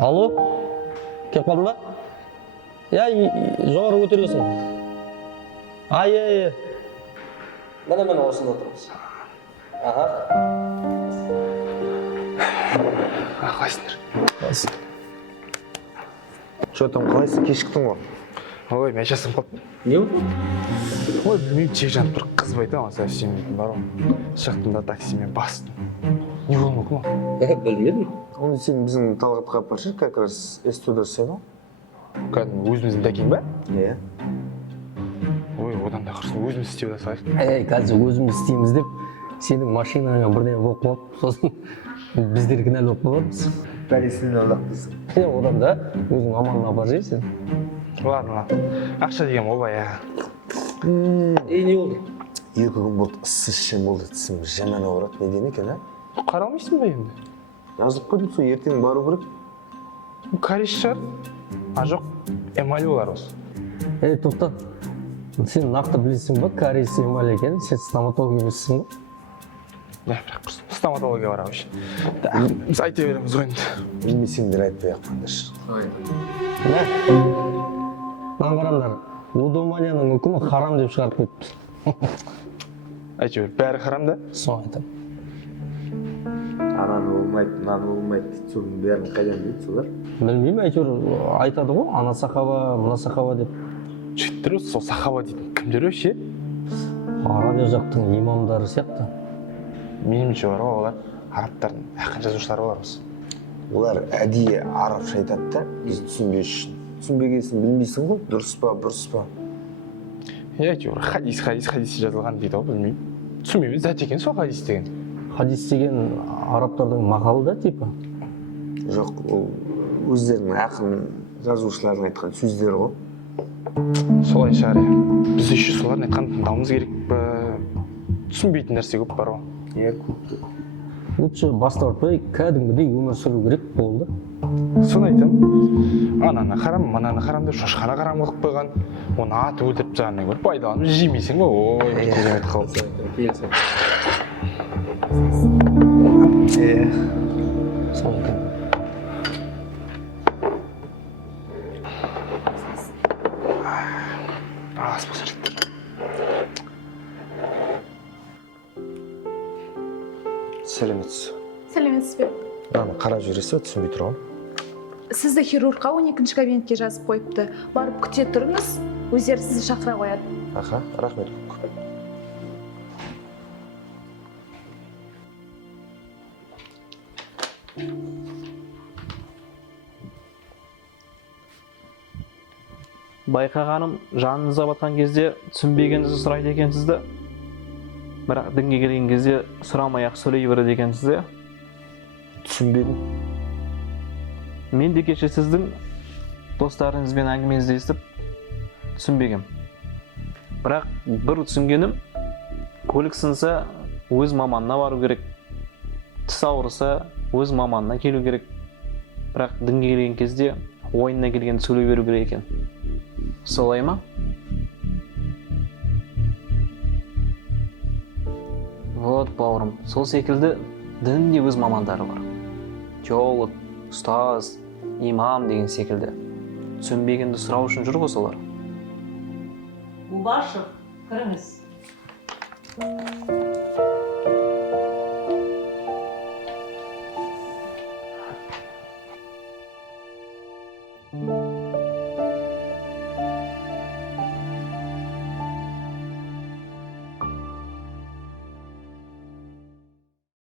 Алло, келіп қалдың ба? Жоғары көтерілесің. Иә. Міне осында отырмыз. Аха. Қалайсыңдар? Қалайсың? Что там, қалайсың? Кешіктің ғой. Ой, мен жасым қалды. Не болды? Ой, білмеймін, жек жанып бір қыз байды ма, совсем бар ғой. Шықтым да таксимен бастым. Не болуы мүмкін ғой? Білмедім. Оны сен біздің Талғатқа апаршы, как раз эстуда сен ғой. Кәдімгі өзіміздің дәкең ба? Иә. Ой, одан да құрсын, өзіміз істеп салайық. Қазір өзіміз істейміз деп, сенің машинаңа бірдеңе болып қалып, сосын біздер кінәлі болып қаламыз. Бәресінен аулақ дейсің. Одан да өзің аманына апар жейсің. Ладно. Ақша деген оба, я. Не болды? 2 күн болды, ыссы болды, тісім жаман ауырады. Неден екен, а? Қаралмайсың ба енді? Жазып қойдым, сол ертең бару керек. Корейш шығар. А жоқ, эмаль болар осы. Тоқтат. Сен нақты білесің ба, корейс эмаль екен, сен стоматолог емессің ба? Бірақ құрсын, стоматология бар ау үшін. Біз айта береміз ғой енді. Білмесеңдер айтпай ақ қойыңдаршы. Маған қараңдар, лудоманияның үкімі харам деп шығарып қойыпты. Әйтеуір, бәрі харам да? Соны айтамын. Ананы болмайды, мынаны болмайды дейді, соның бәрін қайдан дейді солар? Білмеймін, әйтеуір айтады ғой, ана сахаба, мына сахаба деп. Жігіттер осы сол сахаба дейтін кімдер өше? Арабия жақтың имамдары сияқты. Меніңше бар ғой, олар арабтардың ақын жазушылары олар осы. Олар әдейі арабша айтады да, біз түсінбес үшін. Түсінбегенсің білмейсің ғой, дұрыс па, бұрыс па. Әйтеуір, хадис жазылған дейді ғой, білмеймін. Түсінбеймін, зәт екен сол хадис деген. Хадис деген арабтардың мақалы да, типа. Жоқ, ол өздерінің ақын жазушылардың айтқан сөздері ғой. Солай шығар, иә. Біз еще солардың айтқанын тыңдауымыз керек па? Түсінбейтін нәрсе көп бар ғой. Иә, көп. Лучше бастартпай, кәдімгідей өмір сүру керек болды. Соны айтамын. Ананы харам, мананы харам деп шошқаны харам қылып қойған. Оны аты өлтіріп тұрғаннан гөрі пайдаланып жемейсің ба? Ой, бір керемет қалды. Келсін. Соны айтамын. Ас болсын жігіттер. Сәлеметсіз. Сәлеметсіз бе? Мынаны қарап жүресі, түсінбей тұрғам. Сізді хирургқа 12-ші кабинетке жазып қойыпты. Барып күте тұрыңыз, өздері сізді шақыра қояды. Аха, рахмет. Байқағаным, жаныңызға батқан кезде түсінбегеніңізді сұрайды екенсіз де, бірақ дінге келген кезде сұрамай-ақ сөйлей береді екенсіз де. Түсінбедім. Мен де кеше сіздің достарыңызбен әңгімеңізді естіп түсінбегем. Бірақ бір түсінгенім, көлік сынса өз маманына бару керек, тіс ауырса өз маманына келу керек. Бірақ дінге келген кезде ойына келгенді сөйлей беру керек екен. Солай ма? Вот, бауырым, сол секілді діннің де өз мамандары бар. Теолог, ұстаз, имам деген секілді. Түсінбегенді сұрау үшін жүр ғой солар. Мубашев, кіріңіз.